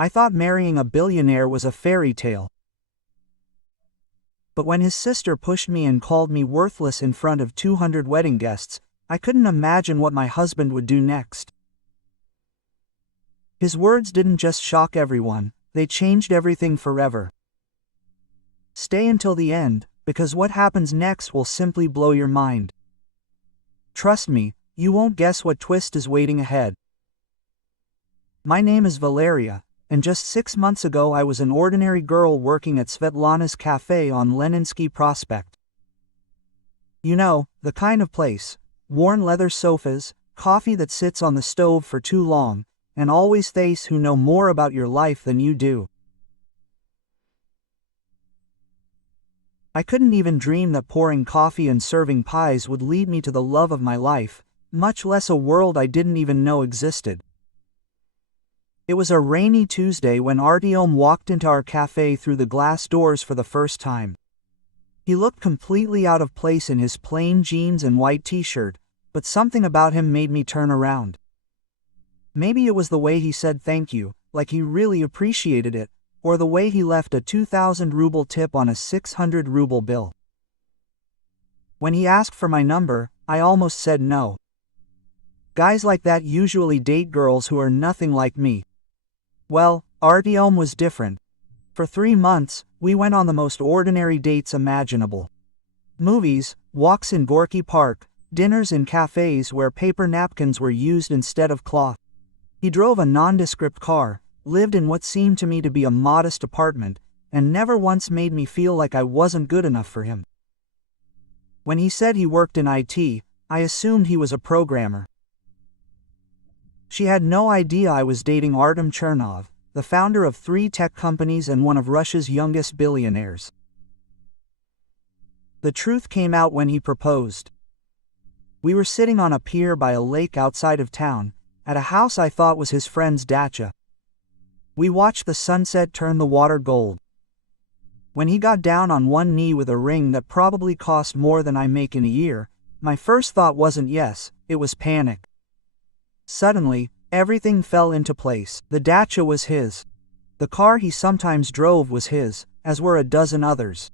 I thought marrying a billionaire was a fairy tale. But when his sister pushed me and called me worthless in front of 200 wedding guests, I couldn't imagine what my husband would do next. His words didn't just shock everyone, they changed everything forever. Stay until the end, because what happens next will simply blow your mind. Trust me, you won't guess what twist is waiting ahead. My name is Valeria, and just 6 months ago I was an ordinary girl working at Svetlana's cafe on Leninsky Prospect. You know, the kind of place, worn leather sofas, coffee that sits on the stove for too long, and always thieves who know more about your life than you do. I couldn't even dream that pouring coffee and serving pies would lead me to the love of my life, much less a world I didn't even know existed. It was a rainy Tuesday when Artyom walked into our cafe through the glass doors for the first time. He looked completely out of place in his plain jeans and white t-shirt, but something about him made me turn around. Maybe it was the way he said thank you, like he really appreciated it, or the way he left a 2,000 ruble tip on a 600 ruble bill. When he asked for my number, I almost said no. Guys like that usually date girls who are nothing like me. Well, Artyom was different. For 3 months, we went on the most ordinary dates imaginable. Movies, walks in Gorky Park, dinners in cafes where paper napkins were used instead of cloth. He drove a nondescript car, lived in what seemed to me to be a modest apartment, and never once made me feel like I wasn't good enough for him. When he said he worked in IT, I assumed he was a programmer. She had no idea I was dating Artem Chernov, the founder of 3 tech companies and one of Russia's youngest billionaires. The truth came out when he proposed. We were sitting on a pier by a lake outside of town, at a house I thought was his friend's dacha. We watched the sunset turn the water gold. When he got down on one knee with a ring that probably cost more than I make in a year, my first thought wasn't yes, it was panic. Suddenly, everything fell into place. The dacha was his. The car he sometimes drove was his, as were a dozen others.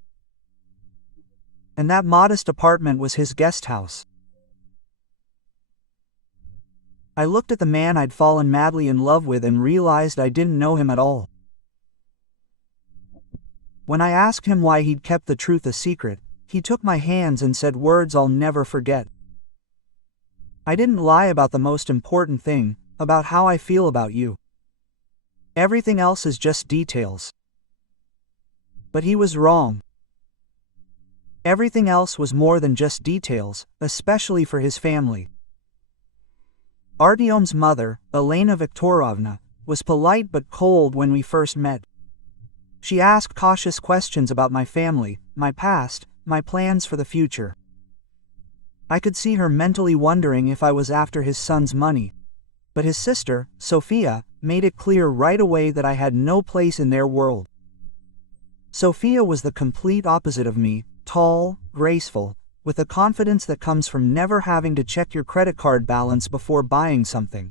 And that modest apartment was his guest house. I looked at the man I'd fallen madly in love with and realized I didn't know him at all. When I asked him why he'd kept the truth a secret, he took my hands and said words I'll never forget. I didn't lie about the most important thing, about how I feel about you. Everything else is just details. But he was wrong. Everything else was more than just details, especially for his family. Artyom's mother, Elena Viktorovna, was polite but cold when we first met. She asked cautious questions about my family, my past, my plans for the future. I could see her mentally wondering if I was after his son's money. But his sister, Sophia, made it clear right away that I had no place in their world. Sophia was the complete opposite of me, tall, graceful, with the confidence that comes from never having to check your credit card balance before buying something.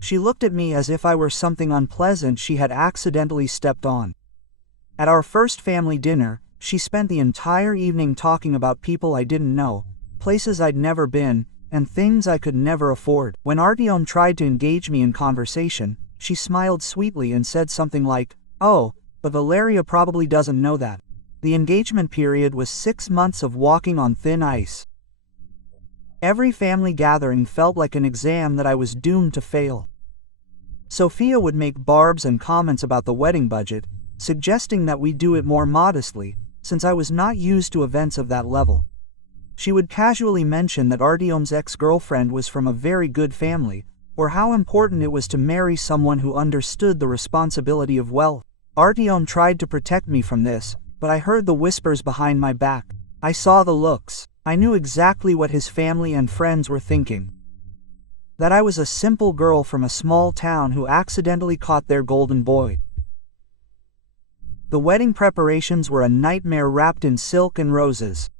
She looked at me as if I were something unpleasant she had accidentally stepped on. At our first family dinner, she spent the entire evening talking about people I didn't know, places I'd never been, and things I could never afford. When Artyom tried to engage me in conversation, she smiled sweetly and said something like, "Oh, but Valeria probably doesn't know that." The engagement period was 6 months of walking on thin ice. Every family gathering felt like an exam that I was doomed to fail. Sophia would make barbs and comments about the wedding budget, suggesting that we do it more modestly, since I was not used to events of that level. She would casually mention that Artyom's ex-girlfriend was from a very good family, or how important it was to marry someone who understood the responsibility of wealth. Artyom tried to protect me from this, but I heard the whispers behind my back. I saw the looks. I knew exactly what his family and friends were thinking. That I was a simple girl from a small town who accidentally caught their golden boy. The wedding preparations were a nightmare wrapped in silk and roses.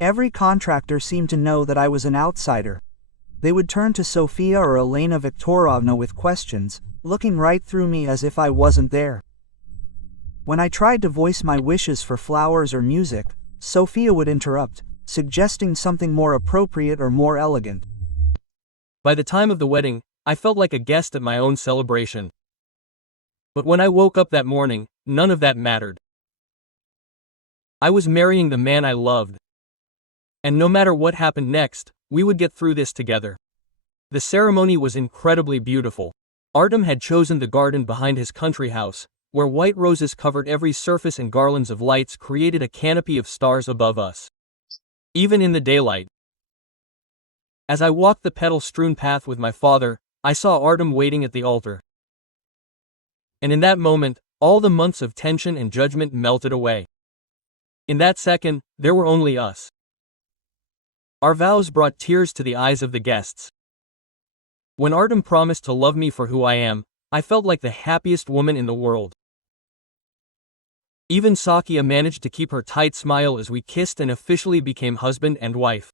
Every contractor seemed to know that I was an outsider. They would turn to Sofia or Elena Viktorovna with questions, looking right through me as if I wasn't there. When I tried to voice my wishes for flowers or music, Sofia would interrupt, suggesting something more appropriate or more elegant. By the time of the wedding, I felt like a guest at my own celebration. But when I woke up that morning, none of that mattered. I was marrying the man I loved. And no matter what happened next, we would get through this together. The ceremony was incredibly beautiful. Artem had chosen the garden behind his country house, where white roses covered every surface and garlands of lights created a canopy of stars above us. Even in the daylight. As I walked the petal-strewn path with my father, I saw Artem waiting at the altar. And in that moment, all the months of tension and judgment melted away. In that second, there were only us. Our vows brought tears to the eyes of the guests. When Artem promised to love me for who I am, I felt like the happiest woman in the world. Even Sakia managed to keep her tight smile as we kissed and officially became husband and wife.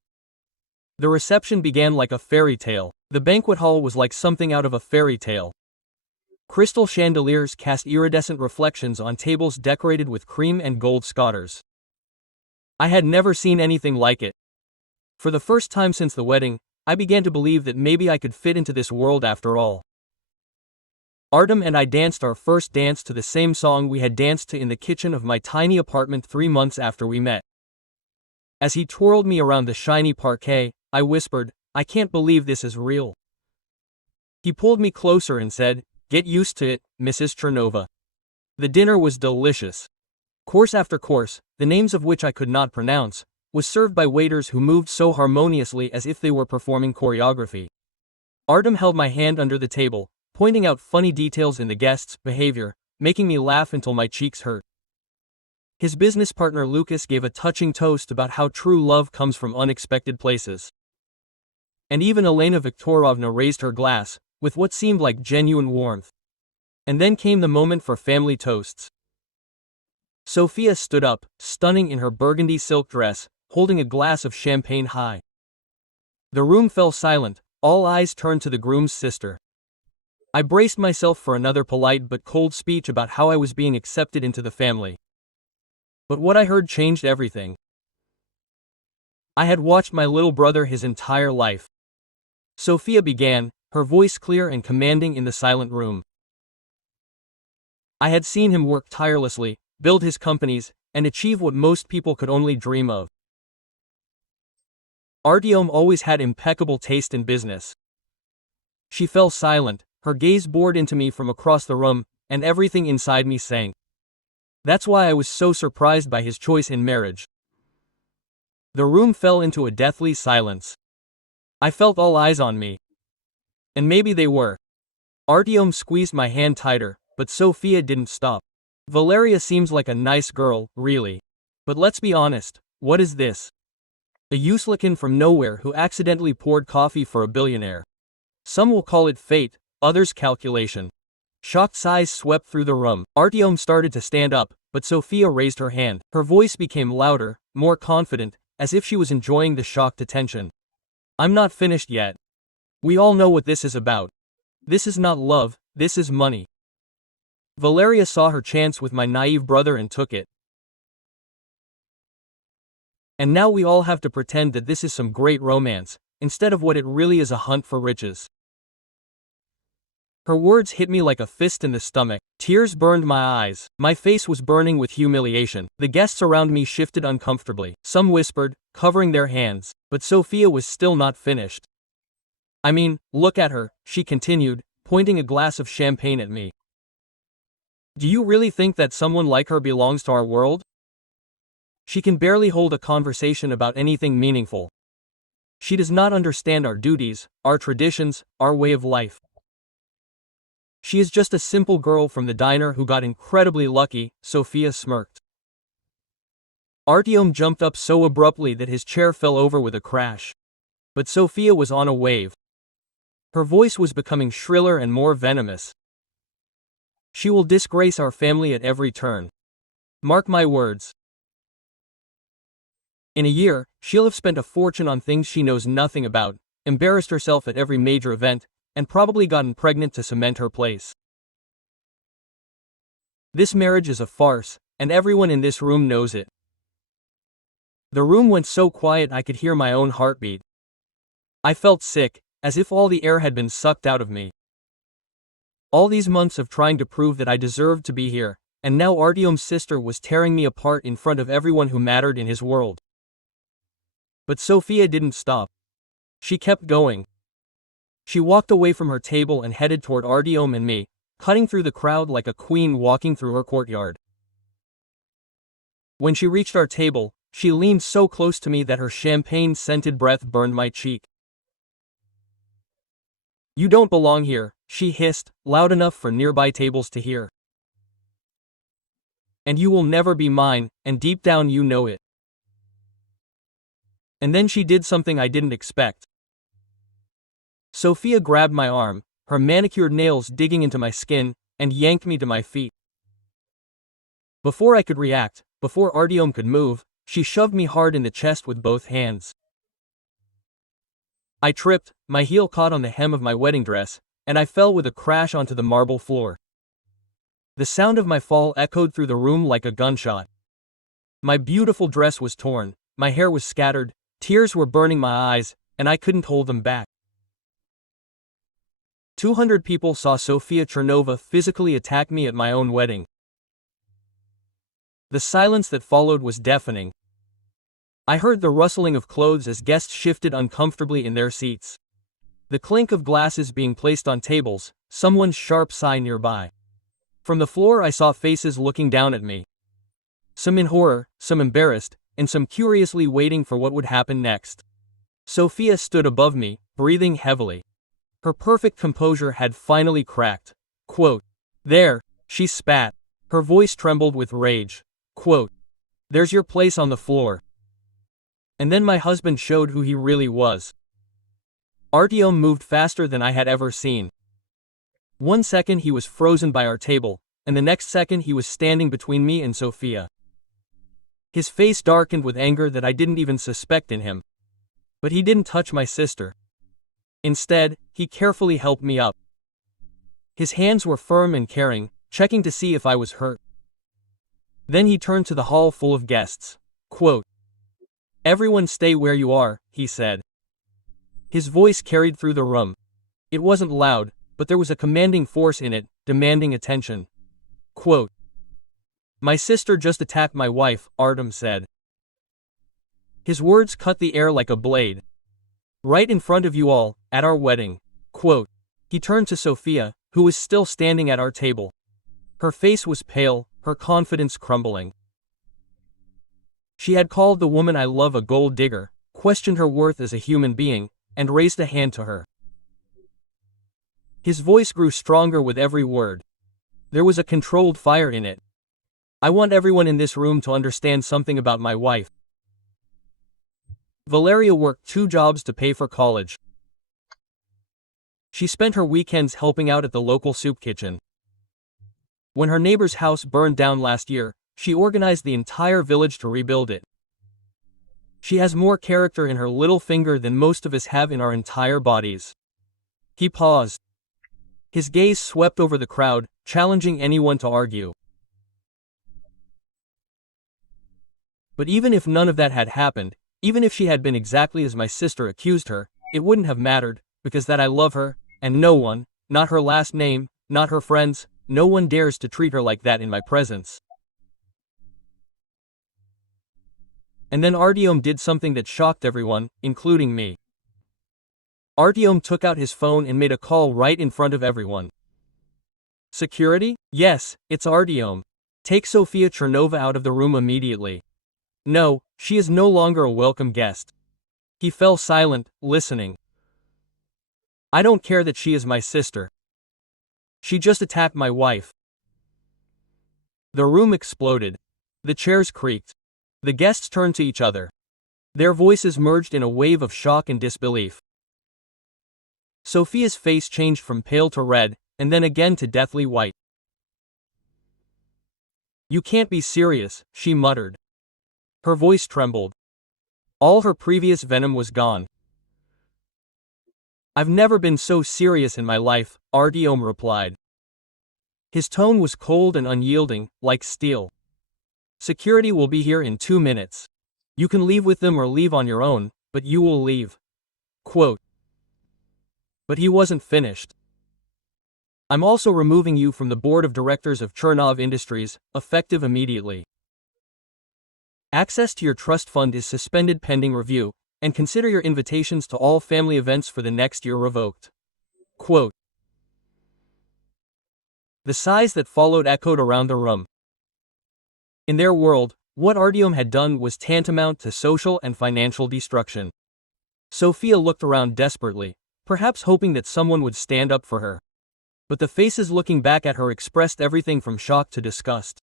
The reception began like a fairy tale. The banquet hall was like something out of a fairy tale. Crystal chandeliers cast iridescent reflections on tables decorated with cream and gold scotters. I had never seen anything like it. For the first time since the wedding, I began to believe that maybe I could fit into this world after all. Artem and I danced our first dance to the same song we had danced to in the kitchen of my tiny apartment 3 months after we met. As he twirled me around the shiny parquet, I whispered, "I can't believe this is real." He pulled me closer and said, "Get used to it, Mrs. Chernova." The dinner was delicious. Course after course, the names of which I could not pronounce, was served by waiters who moved so harmoniously as if they were performing choreography. Artem held my hand under the table, pointing out funny details in the guests' behavior, making me laugh until my cheeks hurt. His business partner Lucas gave a touching toast about how true love comes from unexpected places. And even Elena Viktorovna raised her glass, with what seemed like genuine warmth. And then came the moment for family toasts. Sofia stood up, stunning in her burgundy silk dress, holding a glass of champagne high. The room fell silent, all eyes turned to the groom's sister. I braced myself for another polite but cold speech about how I was being accepted into the family. But what I heard changed everything. I had watched my little brother his entire life. Sofia began, her voice clear and commanding in the silent room. I had seen him work tirelessly, build his companies, and achieve what most people could only dream of. Artyom always had impeccable taste in business. She fell silent, her gaze bored into me from across the room, and everything inside me sank. That's why I was so surprised by his choice in marriage. The room fell into a deathly silence. I felt all eyes on me. And maybe they were. Artyom squeezed my hand tighter, but Sofia didn't stop. Valeria seems like a nice girl, really. But let's be honest, what is this? A useless from nowhere who accidentally poured coffee for a billionaire. Some will call it fate, others calculation. Shocked sighs swept through the room. Artyom started to stand up, but Sofia raised her hand. Her voice became louder, more confident, as if she was enjoying the shocked attention. "I'm not finished yet. We all know what this is about. This is not love, this is money." Valeria saw her chance with my naive brother and took it. And now we all have to pretend that this is some great romance, instead of what it really is, a hunt for riches. Her words hit me like a fist in the stomach. Tears burned my eyes. My face was burning with humiliation. The guests around me shifted uncomfortably. Some whispered, covering their hands, but Sofia was still not finished. "I mean, look at her," she continued, pointing a glass of champagne at me. "Do you really think that someone like her belongs to our world? She can barely hold a conversation about anything meaningful. She does not understand our duties, our traditions, our way of life. She is just a simple girl from the diner who got incredibly lucky," Sofia smirked. Artyom jumped up so abruptly that his chair fell over with a crash. But Sofia was on a wave. Her voice was becoming shriller and more venomous. "She will disgrace our family at every turn. Mark my words. In a year, she'll have spent a fortune on things she knows nothing about, embarrassed herself at every major event, and probably gotten pregnant to cement her place. This marriage is a farce, and everyone in this room knows it. The room went so quiet I could hear my own heartbeat. I felt sick, as if all the air had been sucked out of me. All these months of trying to prove that I deserved to be here, and now Artyom's sister was tearing me apart in front of everyone who mattered in his world. But Sophia didn't stop. She kept going. She walked away from her table and headed toward Artyom and me, cutting through the crowd like a queen walking through her courtyard. When she reached our table, she leaned so close to me that her champagne-scented breath burned my cheek. "You don't belong here," she hissed, loud enough for nearby tables to hear. "And you will never be mine, and deep down you know it." And then she did something I didn't expect. Sophia grabbed my arm, her manicured nails digging into my skin, and yanked me to my feet. Before I could react, before Artyom could move, she shoved me hard in the chest with both hands. I tripped, my heel caught on the hem of my wedding dress, and I fell with a crash onto the marble floor. The sound of my fall echoed through the room like a gunshot. My beautiful dress was torn, my hair was scattered, tears were burning my eyes, and I couldn't hold them back. 200 people saw Sofia Chernova physically attack me at my own wedding. The silence that followed was deafening. I heard the rustling of clothes as guests shifted uncomfortably in their seats. The clink of glasses being placed on tables, someone's sharp sigh nearby. From the floor I saw faces looking down at me. Some in horror, some embarrassed, and some curiously waiting for what would happen next. Sophia stood above me, breathing heavily. Her perfect composure had finally cracked. Quote, "There," she spat. Her voice trembled with rage. Quote, "There's your place on the floor." And then my husband showed who he really was. Artyom moved faster than I had ever seen. 1 second he was frozen by our table, and the next second he was standing between me and Sophia. His face darkened with anger that I didn't even suspect in him. But he didn't touch my sister. Instead, he carefully helped me up. His hands were firm and caring, checking to see if I was hurt. Then he turned to the hall full of guests. Quote, "Everyone stay where you are," he said. His voice carried through the room. It wasn't loud, but there was a commanding force in it, demanding attention. Quote, "My sister just attacked my wife," Artyom said. His words cut the air like a blade. "Right in front of you all, at our wedding." Quote, he turned to Sophia, who was still standing at our table. Her face was pale, her confidence crumbling. She had called the woman I love a gold digger, questioned her worth as a human being, and raised a hand to her. His voice grew stronger with every word. There was a controlled fire in it. "I want everyone in this room to understand something about my wife. Valeria worked 2 jobs to pay for college. She spent her weekends helping out at the local soup kitchen. When her neighbor's house burned down last year, she organized the entire village to rebuild it. She has more character in her little finger than most of us have in our entire bodies." He paused. His gaze swept over the crowd, challenging anyone to argue. But even if none of that had happened, even if she had been exactly as my sister accused her, it wouldn't have mattered, because that I love her, and no one, not her last name, not her friends, no one dares to treat her like that in my presence. And then Artyom did something that shocked everyone, including me. Artyom took out his phone and made a call right in front of everyone. "Security? Yes, it's Artyom. Take Sofia Chernova out of the room immediately. No, she is no longer a welcome guest." He fell silent, listening. "I don't care that she is my sister. She just attacked my wife." The room exploded. The chairs creaked. The guests turned to each other. Their voices merged in a wave of shock and disbelief. Sophia's face changed from pale to red, and then again to deathly white. "You can't be serious," she muttered. Her voice trembled. All her previous venom was gone. I've never been so serious in my life, Artyom replied. His tone was cold and unyielding, like steel. Security will be here in 2 minutes. You can leave with them or leave on your own, but you will leave. Quote. But he wasn't finished. I'm also removing you from the board of directors of Chernov Industries, effective immediately. Access to your trust fund is suspended pending review, and consider your invitations to all family events for the next year revoked. Quote. The sighs that followed echoed around the room. In their world, what Artyom had done was tantamount to social and financial destruction. Sophia looked around desperately, perhaps hoping that someone would stand up for her. But the faces looking back at her expressed everything from shock to disgust.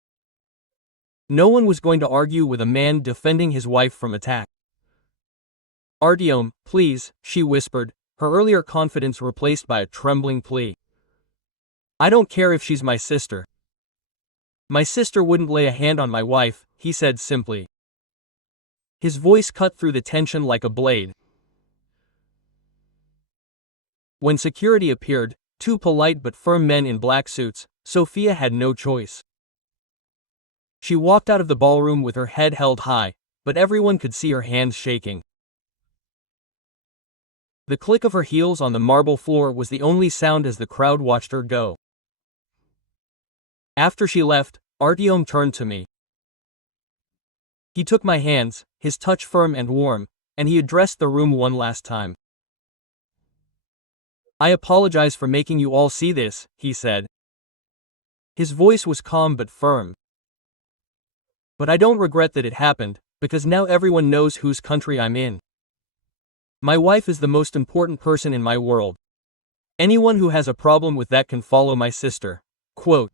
No one was going to argue with a man defending his wife from attack. Artyom, please, she whispered, her earlier confidence replaced by a trembling plea. I don't care if she's my sister. My sister wouldn't lay a hand on my wife, he said simply. His voice cut through the tension like a blade. When security appeared, 2 polite but firm men in black suits, Sophia had no choice. She walked out of the ballroom with her head held high, but everyone could see her hands shaking. The click of her heels on the marble floor was the only sound as the crowd watched her go. After she left, Artyom turned to me. He took my hands, his touch firm and warm, and he addressed the room one last time. I apologize for making you all see this, he said. His voice was calm but firm. But I don't regret that it happened, because now everyone knows whose country I'm in. My wife is the most important person in my world. Anyone who has a problem with that can follow my sister. Quote.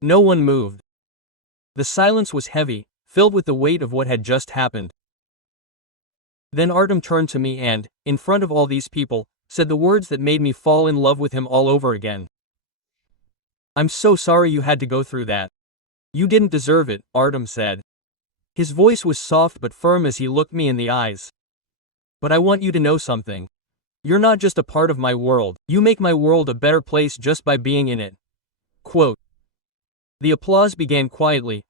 No one moved. The silence was heavy, filled with the weight of what had just happened. Then Artyom turned to me and, in front of all these people, said the words that made me fall in love with him all over again. I'm so sorry you had to go through that. You didn't deserve it, Artyom said. His voice was soft but firm as he looked me in the eyes. But I want you to know something. You're not just a part of my world, you make my world a better place just by being in it. Quote. The applause began quietly,